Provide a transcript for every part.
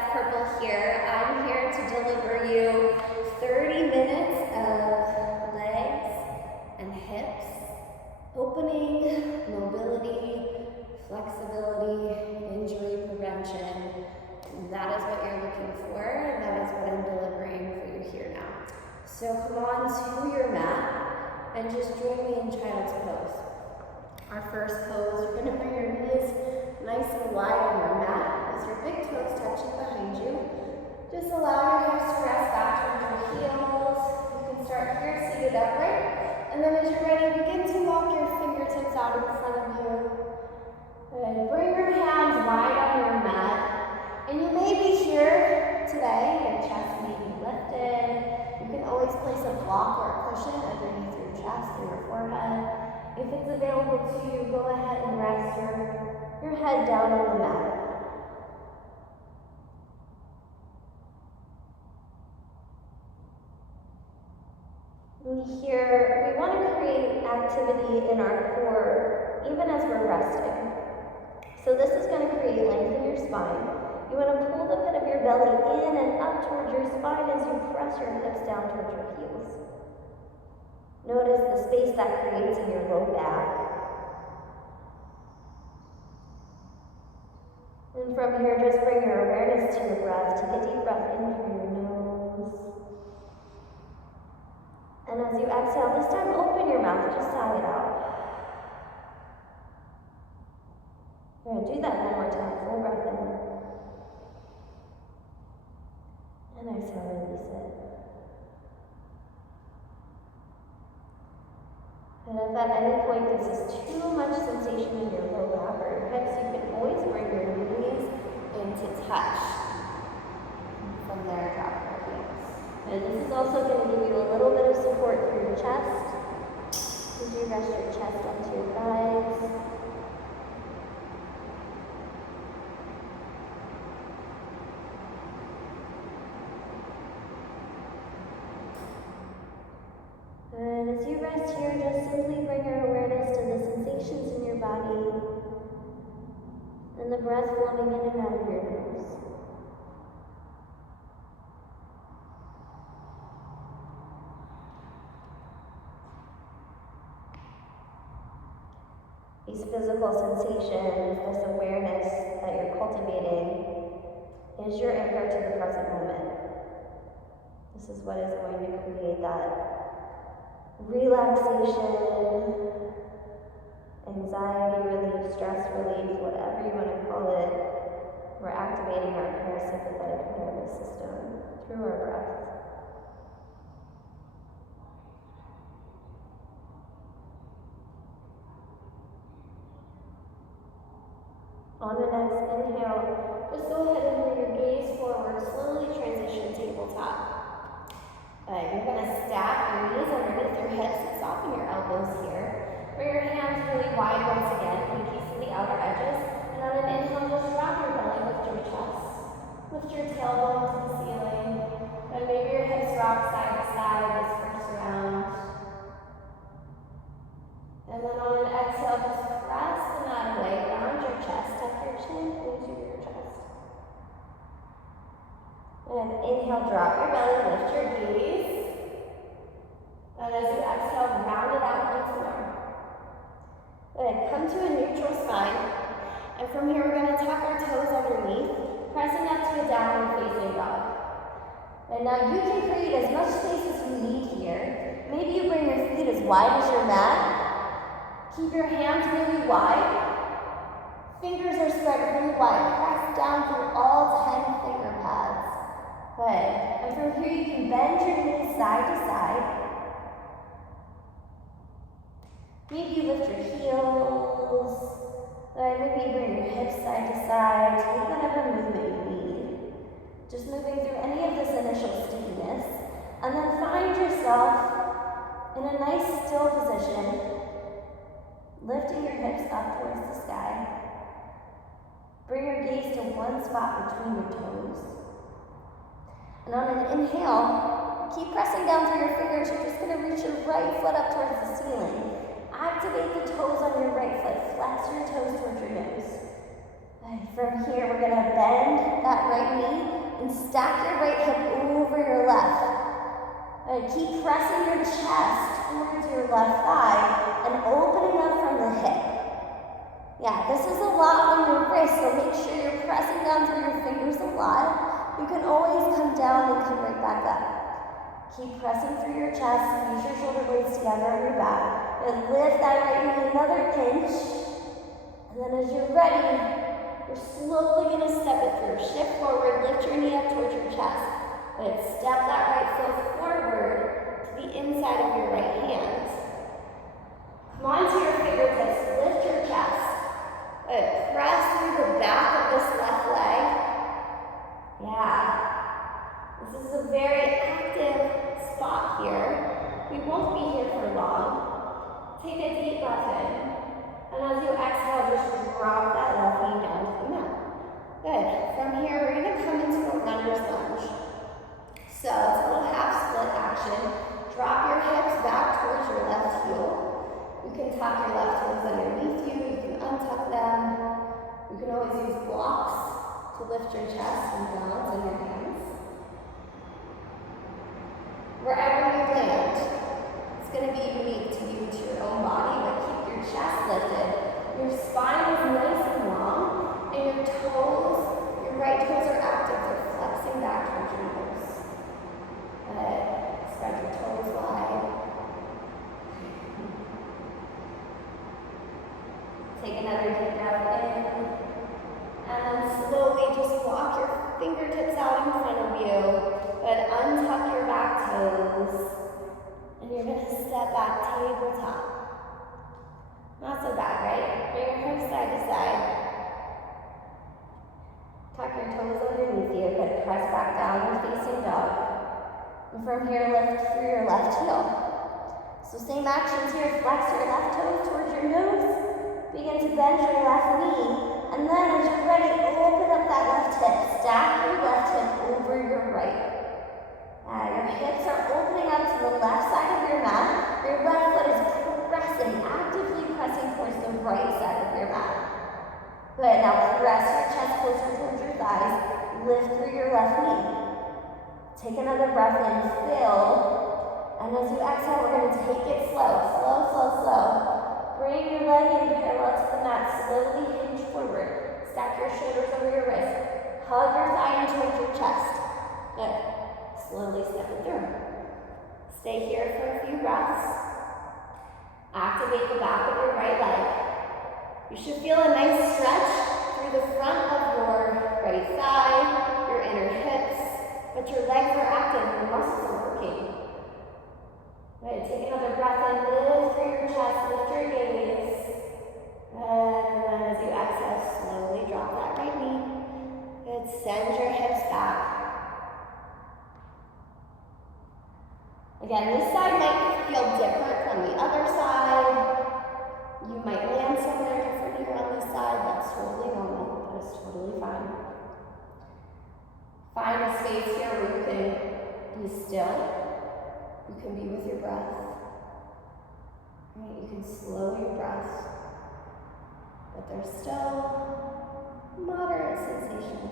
Steph Purple here. I'm here to deliver you 30 minutes of legs and hips, opening, mobility, flexibility, injury prevention. And that is what you're looking for, and that is what I'm delivering for you here now. So come on to your mat and just join me in child's pose. Our first pose, you're going to bring your knees nice and wide on your mat as your big toes touching behind you. Just allow your hips to rest back towards your heels. You can start here seated upright, and then as you're ready, begin to walk your fingertips out in front of you. And bring your hands wide on your mat. And you may be here today, your chest may be lifted. You can always place a block or a cushion underneath your chest or your forehead. If it's available to you, go ahead and rest your head down on the mat. And here, we want to create activity in our core, even as we're resting. So this is going to create length in your spine. You want to pull the pit of your belly in and up towards your spine as you press your hips down towards your heels. Notice the space that creates in your low back. And from here, just bring your awareness to your breath. Take a deep breath in through your nose. And as you exhale, this time open your mouth, just sigh it out. We're going to do that one more time. Full breath in. And exhale, release it. And if at any point this is too much sensation in your low back or your hips, you can always bring your knees into touch. From there, drop your heels. And this is also going to give you a little bit of support for your chest. As you rest your chest onto your thighs. And as you rest here, just simply bring your awareness to the sensations in your body and the breath flowing in and out of your nose. These physical sensations, this awareness that you're cultivating is your anchor to the present moment. This is what is going to create that relaxation, anxiety relief, stress relief, whatever you want to call it. We're activating our parasympathetic nervous system through our breath. On the next inhale, just go ahead and bring your gaze forward, slowly transition tabletop. You're going to stack your knees underneath your hips and soften your elbows here. Bring your hands really wide once again, pinkies to the outer edges. And on an inhale, just drop your belly, lift your chest. Lift your tailbone to the ceiling. And maybe your hips rock side to side this first round. And then on an exhale, just press the mat away, round your chest, tuck your chin into your chest. And inhale, drop your belly, lift your gaze. And as you exhale, round it out once more. Good. Come to a neutral spine. And from here, we're going to tuck our toes underneath, pressing up to a downward facing dog. And now you can create as much space as you need here. Maybe you bring your feet as wide as your mat. Keep your hands really wide. Fingers are spread really wide. Press down through all 10 finger pads. Good. And from here, you can bend your knees side to side. Maybe you lift your heels. Maybe you bring your hips side to side. Take whatever movement you need. Just moving through any of this initial stickiness. And then find yourself in a nice still position, lifting your hips up towards the sky. Bring your gaze to one spot between your toes. And on an inhale, keep pressing down through your fingers. You're just going to reach your right foot up towards the ceiling. Activate the toes on your right foot. Flex your toes towards your nose. From here, we're going to bend that right knee and stack your right hip over your left. Keep pressing your chest towards your left thigh and opening up from the hip. Yeah, this is a lot on your wrist, so make sure you're pressing down through your fingers a lot. You can always come down and come right back up. Keep pressing through your chest, squeeze your shoulder blades together on your back, and lift that right knee another inch. And then as you're ready, you're slowly going to step it through. Shift forward, lift your knee up towards your chest. Good. Step that right foot forward to the inside of your right hand. Come onto your fingertips, lift your chest. Good. Press through the back of this left leg. Yeah. This is a very active spot here. We won't be here for long. Take a deep breath in. And as you exhale, just drop that left knee down to the mat. Good. From here, we're going to come into a runner's lunge. So it's a little half split action. Drop your hips back towards your left heel. You can tuck your left toes underneath you. You can untuck them. You can always use blocks to lift your chest and balance on your hands. Wherever you land, it's going to be unique to you, to your own body, but keep your chest lifted. Your spine is nice and long, and your toes, your right toes are active. They're flexing back towards your nose. Good. Spread your toes wide. Take another deep breath in, and then slowly just walk your fingertips out in front of you, but untuck your back toes, and you're going to step back tabletop. Not so bad, right? Bring your hips side to side. Tuck your toes underneath you, but press back down, facing dog. And from here, lift through your left heel. So same actions here, flex your left toes towards your nose. Begin to bend your left knee, and then as you're ready, open up that left hip. Stack your left hip over your right. Your hips are opening up to the left side of your mat. Your left foot is pressing, actively pressing towards the right side of your mat. Good, now press your chest closer towards your thighs. Lift through your left knee. Take another breath in, fill. And as you exhale, we're going to take it slow, slow, slow, slow. Bring your leg in parallel to the mat. Slowly hinge forward. Stack your shoulders over your wrist. Hug your thigh in towards your chest. Good. Slowly step it through. Stay here for a few breaths. Activate the back of your right leg. You should feel a nice stretch through the front of your right thigh, your inner hips, but your legs are active, your muscles are working. Good. Take another breath in, lift through your chest, lift your gaze. And then as you exhale, slowly drop that right knee. Good. Send your hips back. Again, this side might feel different from the other side. You might land somewhere different here on this side. That's totally normal. That is totally fine. Find a space here where you can be still. You can be with your breath. Right? You can slow your breath. But there's still moderate sensation.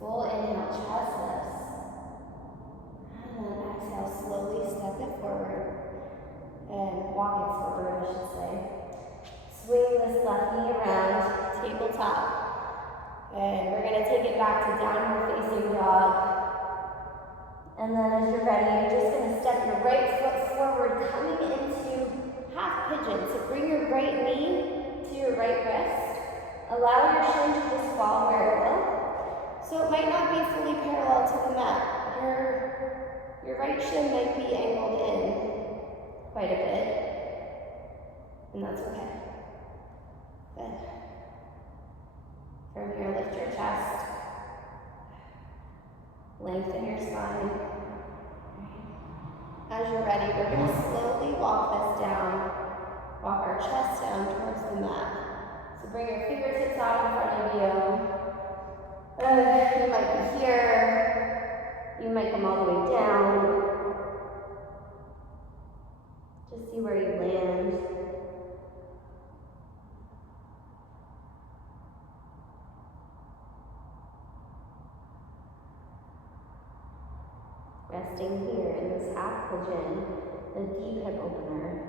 Full inhale, chest lifts. And then exhale, slowly step it forward. And walk it forward, I should say. Swing this left knee around, tabletop. And we're going to take it back to downward facing dog. And then as you're ready, you're just going to step your right foot forward, coming into half pigeon. So bring your right knee to your right wrist. Allow your shin to just fall where it will. So it might not be fully parallel to the mat. Your right shin might be angled in quite a bit, and that's okay. Good. From here, lift your chest, lengthen your spine. As you're ready, we're going to slowly walk this down, walk our chest down towards the mat. So bring your fingertips out in front of you. You might be here, You might come all the way down. Just see where you land. Resting here in this half pigeon, the deep hip opener.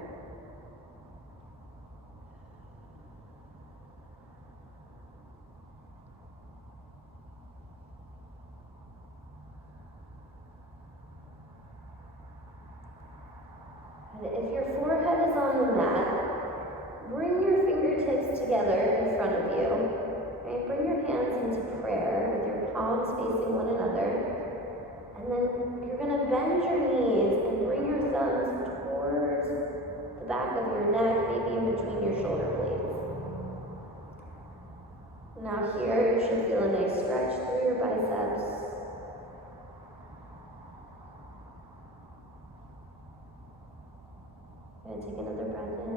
And if your forehead is on the mat, bring your fingertips together in front of you. Right? Bring your hands into prayer with your palms facing one another. And then you're going to bend your knees and bring your thumbs towards the back of your neck, maybe in between your shoulder blades. Now here, you should feel a nice stretch through your biceps. And take another breath in.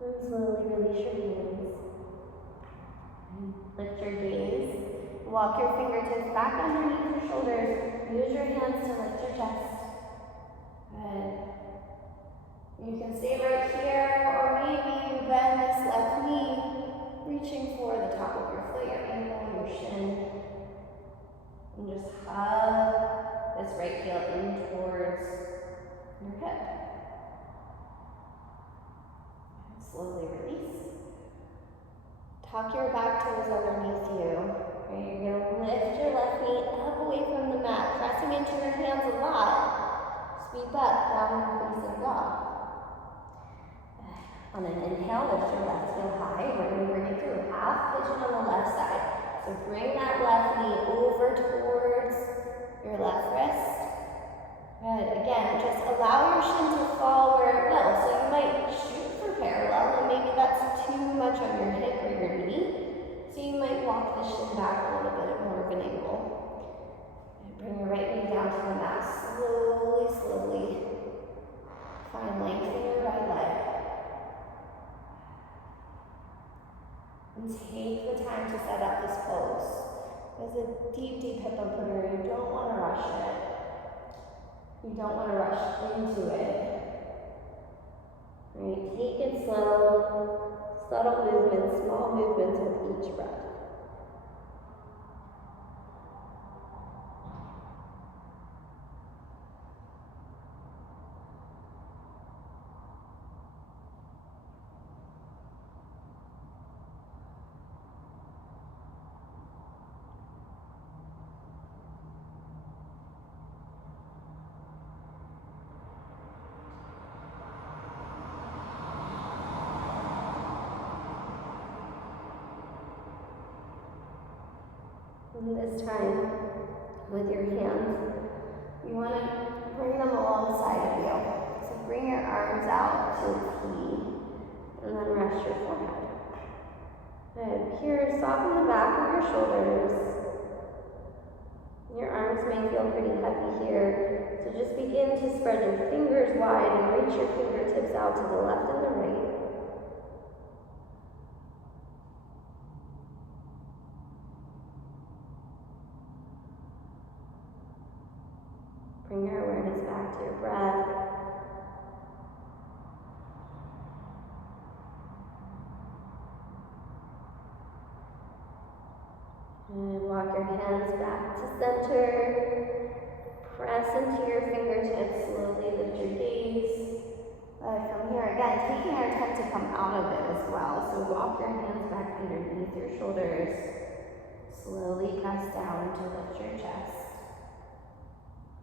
And slowly release your hands. Lift your gaze. Walk your fingertips back underneath your shoulders. Use your hands to lift your chest. Good. You can stay right here, or maybe you bend this left knee, reaching for the top of your foot, your ankle, your shin. And just hug this right heel in towards your hip. And slowly release. Tuck your back toes underneath you. Right, you're going to lift your left knee up away from the mat, pressing into your hands a lot. Sweep up, downward facing dog. On an inhale, lift your left heel high. We're going to bring it through half pigeon on the left side. So bring that left knee over towards your left wrist. Good. Again, just allow your shin to fall where it will. So you might shoot for parallel, and maybe that's too much on your hip or your knee. So you might walk the shin back a little bit more of an angle. And bring your right knee down to the mat. Slowly, slowly. Find length in your right leg. And take the time to set up this pose. There's a deep, deep hip opener. You don't want to rush it. You don't want to rush into it. Right? Take it slow. Subtle movements, small movements with each breath. And this time, with your hands, you want to bring them alongside of you. So bring your arms out to a T, and then rest your forehead. Good. Here, soften the back of your shoulders. Your arms may feel pretty heavy here, so just begin to spread your fingers wide and reach your fingertips out to the left and the right. Bring your awareness back to your breath. And walk your hands back to center. Press into your fingertips, slowly lift your gaze. From here, again, taking our time to come out of it as well. So walk your hands back underneath your shoulders. Slowly press down to lift your chest.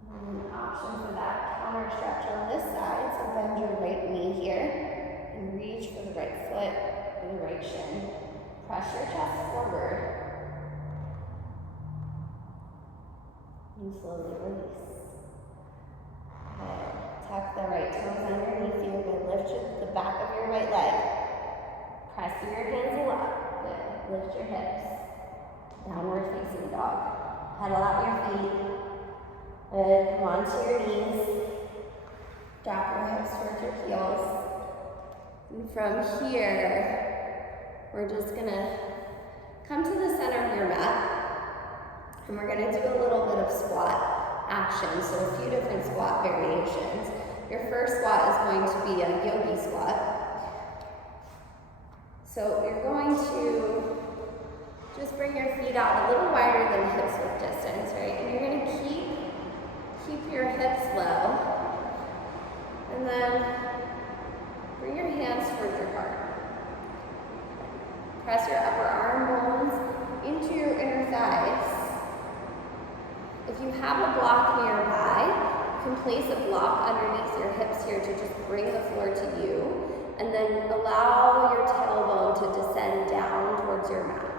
And an option for that counter stretch on this side, so bend your right knee here and reach for the right foot or the right shin. Press your chest forward and slowly release. Good. Tuck the right toes underneath you and lift the back of your right leg. Press through your hands a lot. Good. Lift your hips. Downward facing dog. Pedal out your feet. Good. Come onto your knees. Drop your hips towards your heels. And from here, we're just gonna come to the center of your mat. And we're gonna do a little bit of squat action, so a few different squat variations. Your first squat is going to be a yogi squat. So you're going to just bring your feet out a little wider than hips width distance, right? And you're gonna keep your hips low. And then bring your hands towards your heart. Press your upper arm bones into your inner thighs. If you have a block nearby, you can place a block underneath your hips here to just bring the floor to you, and then allow your tailbone to descend down towards your mat.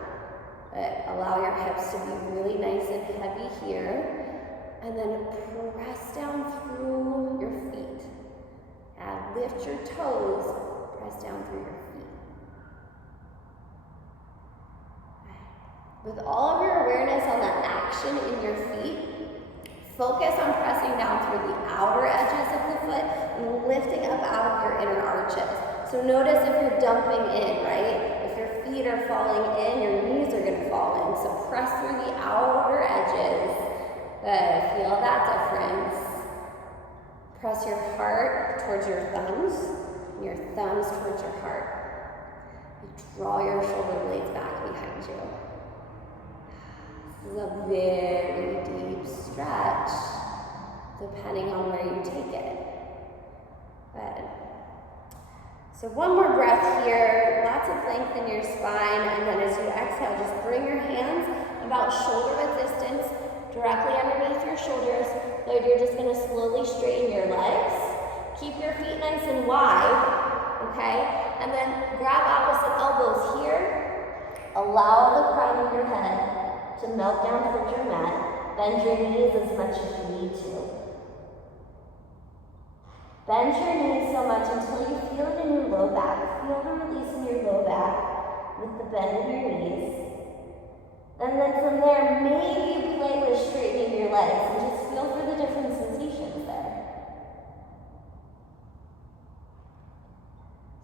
Allow your hips to be really nice and heavy here, and then press down through your feet. And lift your toes, press down through your feet. With all of your awareness on that action in your feet, focus on pressing down through the outer edges of the foot and lifting up out of your inner arches. So notice if you're dumping in, right? If your feet are falling in, your knees are going to fall in. So press through the outer edges. Good. Feel that difference. Press your heart towards your thumbs and your thumbs towards your heart. You draw your shoulder blades back behind you. This is a very deep stretch, depending on where you take it. Good. So one more breath here, lots of length in your spine, and then as you exhale, just bring your hands about shoulder width distance directly underneath your shoulders. Good, you're just gonna slowly straighten your legs. Keep your feet nice and wide, okay? And then grab opposite elbows here. Allow the crown of your head to melt down towards your mat. Bend your knees as much as you need to. Bend your knees so much until you feel it in your low back. Feel the release in your low back with the bend in your knees. And then from there, maybe you play with straightening your legs and just feel for the different sensations there.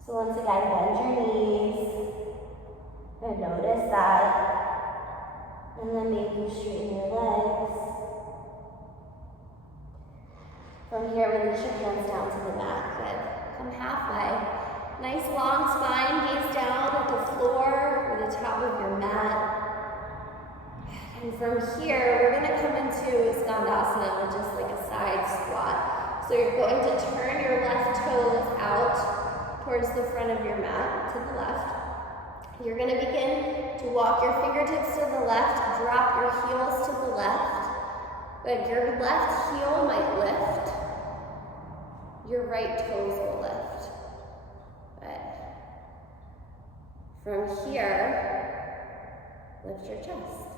So once again, bend your knees and notice that. And then maybe you straighten your legs. From here, release your hands down to the mat. Good. Come halfway. Nice long spine, gaze down at the floor or the top of your mat. And from here, we're going to come into Skandasana, which is like a side squat. So you're going to turn your left toes out towards the front of your mat, to the left. You're going to begin to walk your fingertips to the left, drop your heels to the left. Good. Your left heel might lift. Your right toes will lift. Good. From here, lift your chest.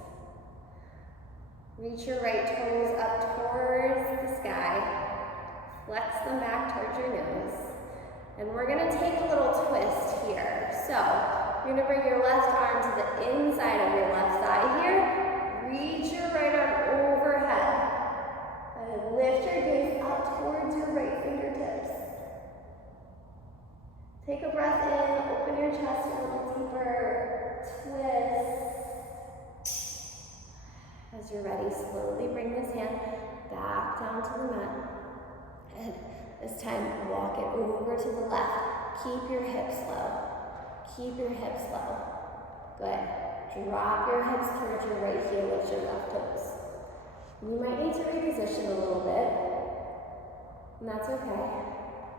Reach your right toes up towards the sky. Flex them back towards your nose. And we're going to take a little twist here. So, you're going to bring your left arm to the inside of your left thigh here. Reach your right arm overhead. And lift your gaze up towards your right fingertips. Take a breath in, open your chest a little deeper. Twist. As you're ready, slowly bring this hand back down to the mat. And this time, walk it over to the left. Keep your hips low. Keep your hips low. Good. Drop your hips towards your right heel, lift your left toes. You might need to reposition a little bit, and that's okay.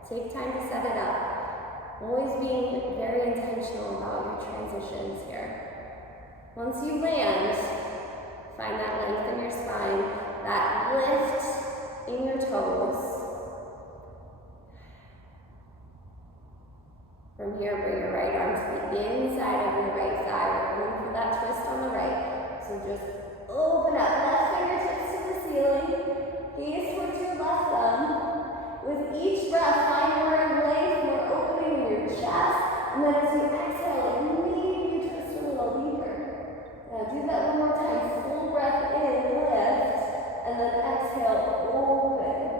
Take time to set it up. Always being very intentional about your transitions here. Once you land, find that length in your spine, that lift in your toes. From here, bring your right arm to the inside of your right thigh. We're going for that twist on the right. So just open up, left fingertips to the ceiling. Gaze towards your left thumb. With each breath, find more length, more opening in your chest. And then as you exhale, maybe you twist a little deeper. Now do that one more time. Full breath in, lift. And then exhale, open.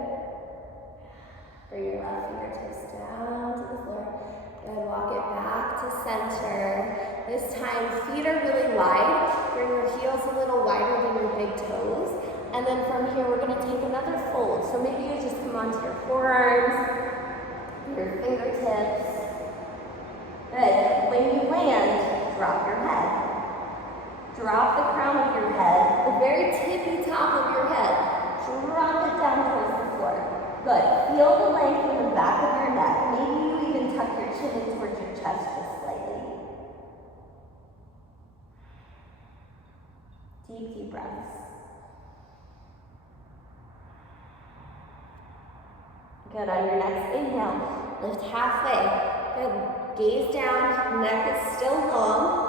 Bring your left fingertips down to the floor. And walk it back to center. This time, feet are really wide. Bring your heels a little wider than your big And then from here, we're gonna take another fold. So maybe you just come onto your forearms, your fingertips. Good. When you land, drop your head. Drop the crown of your head, the very tippy top of your head. Drop it down towards the floor. Good. Feel the length in the back of your neck. Maybe you even tuck your chin in towards your chest just slightly. Deep, deep breaths. Good. On your next inhale, lift halfway. Good. Gaze down, neck is still long.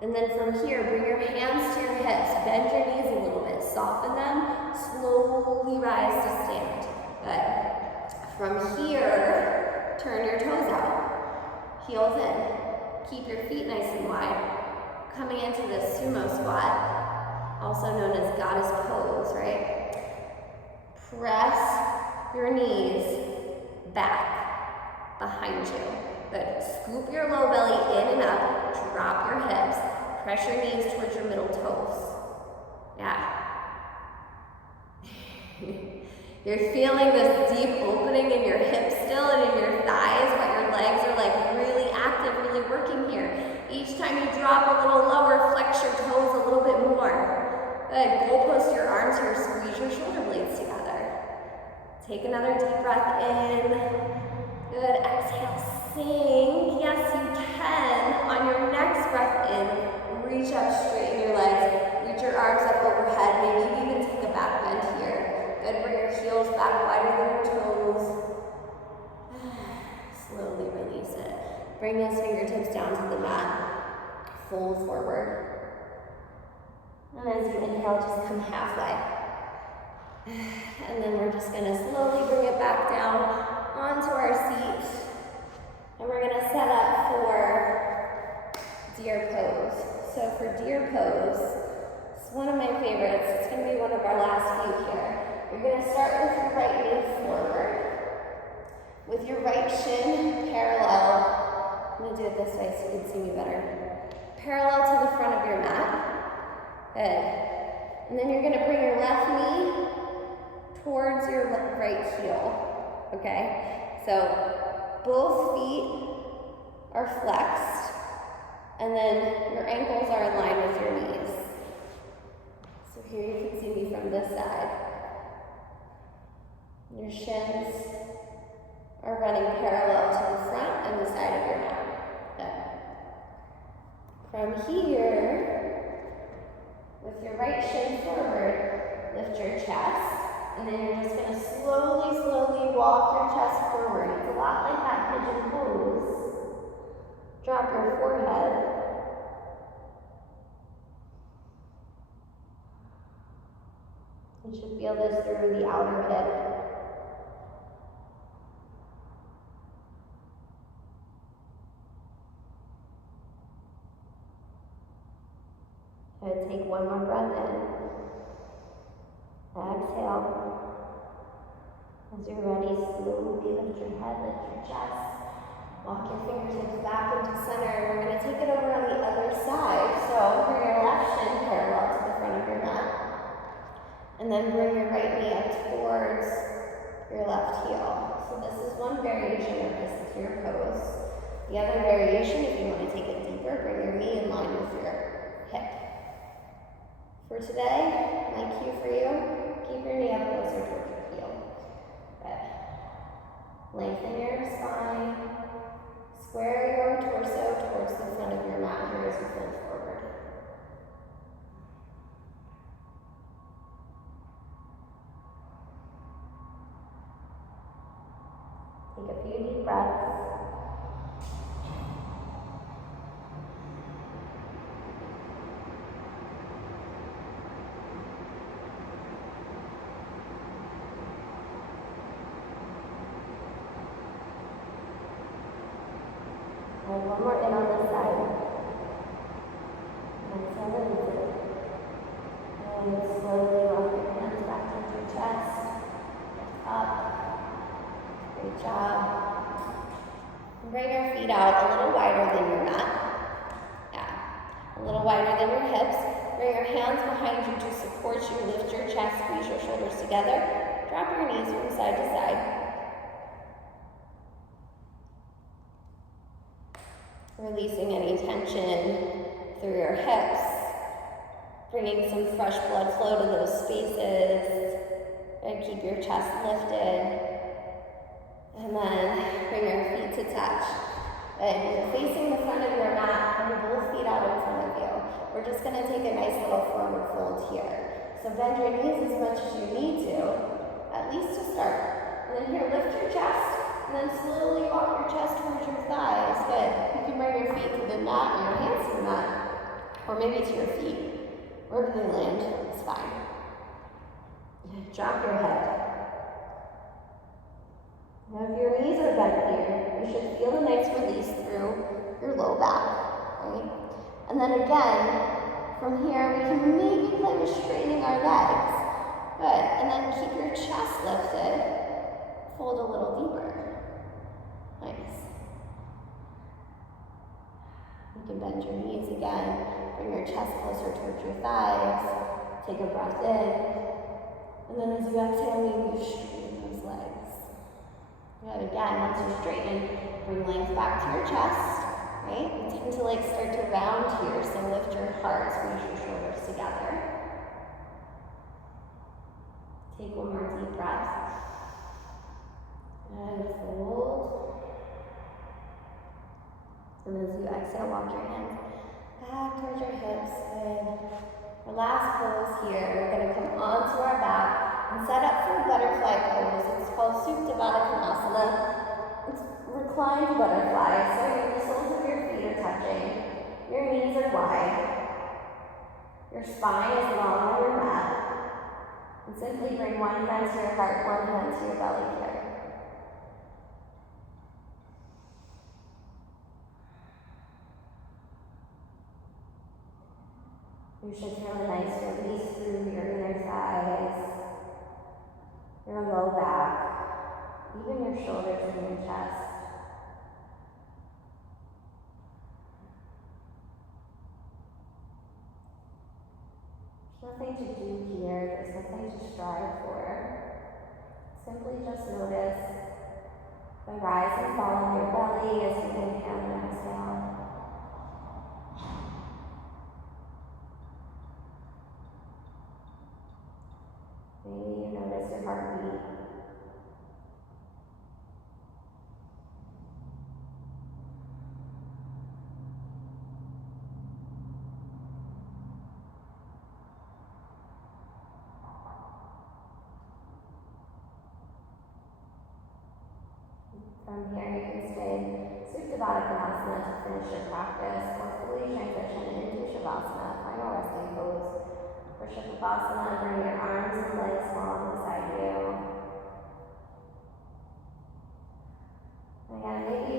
And then from here, bring your hands to your hips. Bend your knees a little bit. Soften them. Slowly rise to stand. Good. From here, turn your toes out. Heels in. Keep your feet nice and wide. Coming into this sumo squat, also known as goddess pose, right? Press your knees back behind you. Good. Scoop your low belly in and up. Drop your hips. Press your knees towards your middle toes. Yeah. You're feeling this deep opening in your hips still and in your thighs, but your legs are like really active, really working here. Each time you drop a little lower, flex your toes a little bit more. Good. Goalpost your arms here. Squeeze your shoulder blades together. Take another deep breath in. Good. Exhale. Sink. Yes, you can. On your next breath in, reach up, straighten your legs. Reach your arms up overhead. Maybe even take a back bend here. Good. Bring your heels back wider than your toes. Slowly release it. Bring those fingertips down to the mat. Fold forward. And as you inhale, just come halfway. And then we're just going to slowly bring it back down onto our seat. And we're going to set up for deer pose. So for deer pose, it's one of my favorites. It's going to be one of our last few here. You're going to start with your right knee forward. With your right shin parallel. I'm going to do it this way so you can see me better. Parallel to the front of your mat. Good. And then you're going to bring your left knee towards your right heel. Okay? So both feet are flexed, and then your ankles are in line with your knees. So here you can see me from this side. Your shins are running parallel to the front and the side of your mat. Good. From here, with your right shin forward, lift your chest. And then you're just going to slowly, slowly walk your chest forward. It's a lot like that pigeon pose. Drop your forehead. You should feel this through the outer hip. Good. Take one more breath in. Exhale. As you're ready, slowly lift your head, lift your chest. Walk your fingertips back into center. We're going to take it over on the other side. So bring your left shin parallel to the front of your mat. And then bring your right knee up towards your left heel. So this is one variation of this deer pose. The other variation, if you want to take it deeper, bring your knee in line with your hip. For today, my cue for you, keep your knee up closer towards your heel. Good. Lengthen your spine. Square your torso towards the front of your mat here as you fold forward. Take a few deep breaths. And one more in on this side. Exhale, release it. And slowly rock your hands back towards your chest. Lift up. Great job. And bring your feet out a little wider than your mat. Yeah. A little wider than your hips. Bring your hands behind you to support you. Lift your chest, squeeze your shoulders together. Drop your knees from side to side. Releasing any tension through your hips. Bringing some fresh blood flow to those spaces. And keep your chest lifted. And then bring your feet to touch. And you're facing the front of your mat. Bring both feet out in front of you. We're just going to take a nice little forward fold here. So bend your knees as much as you need to, at least to start. And then here, lift your chest, and then slowly walk your chest towards your thighs. Good. You can bring your feet to the mat and your hands to the mat, or maybe to your feet. Wherever they land, it's fine. Drop your head. Now if your knees are bent here, you should feel a nice release through your low back, right? And then again, from here, we can maybe play with straightening our legs. Good, and then keep your chest lifted. Fold a little deeper. Nice. You can bend your knees again. Bring your chest closer towards your thighs. Take a breath in. And then as you exhale, you straighten those legs. Good, again, once you straighten, bring length back to your chest. Right? We tend to start to round here, so lift your heart, squeeze your shoulders together. Take one more deep breath. And fold. And as you exhale, walk your hands back towards your hips. Good. Our last pose here, we're going to come onto our back and set up for butterfly pose. It's called Supta Baddha Konasana. It's reclined butterfly, so the soles of your feet are touching. Your knees are wide. Your spine is long on your mat. And simply bring one hand to your heart, one hand to your belly here. You should feel a nice release through your inner thighs, your low back, even your shoulders and your chest. There's nothing to do here, there's nothing to strive for. Simply just notice the rise and fall in your belly as you inhale and exhale. Maybe you notice your heartbeat. From here, you can stay in Supta Baddha Konasana to finish your practice, or fully transition into Shavasana, final resting pose. For Shavasana, bring your arms and legs long beside you. Again, maybe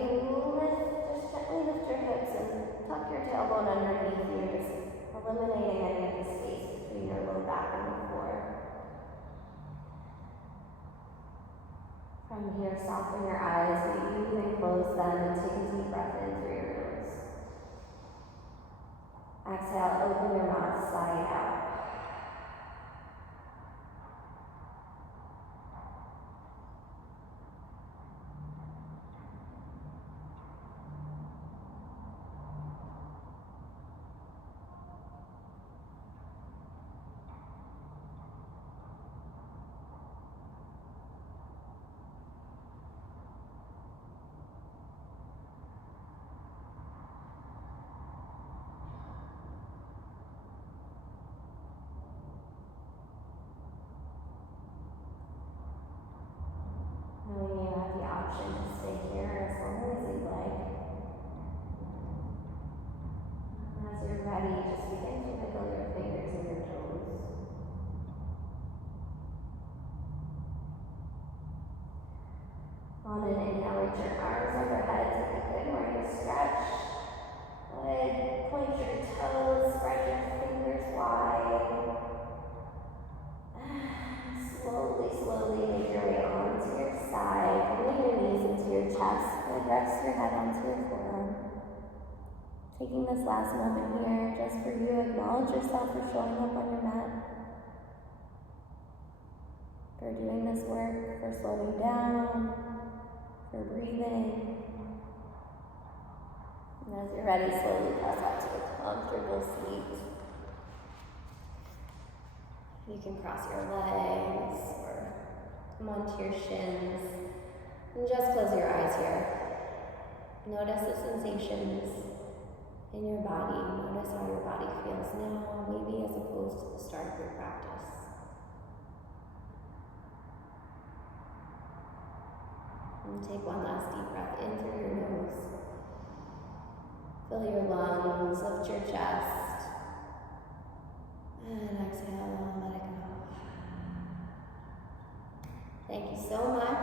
just gently lift your hips and tuck your tailbone underneath you, just eliminating any of the space between your low back and the floor. From here, soften your eyes, maybe you can close them and take a deep breath in through your nose. Exhale, open your mouth, sigh out. Knowing you have the option to stay here as long as you'd like. As you're ready, just begin to wiggle your fingers and your toes. On an inhale, reach your arms overhead, take a good morning stretch. Good. Point your toes, spread your fingers wide. Slowly make your way onto your side. Bring your knees into your chest. Good. Rest your head onto your forearm. Taking this last moment here just for you, acknowledge yourself for showing up on your mat, for doing this work, for slowing down, for breathing. And as you're ready, slowly press out to a comfortable seat. You can cross your legs or come onto your shins and just close your eyes here. Notice the sensations in your body. Notice how your body feels now, maybe as opposed to the start of your practice. And take one last deep breath in through your nose. Fill your lungs, lift your chest. And exhale, let it go. Thank you so much.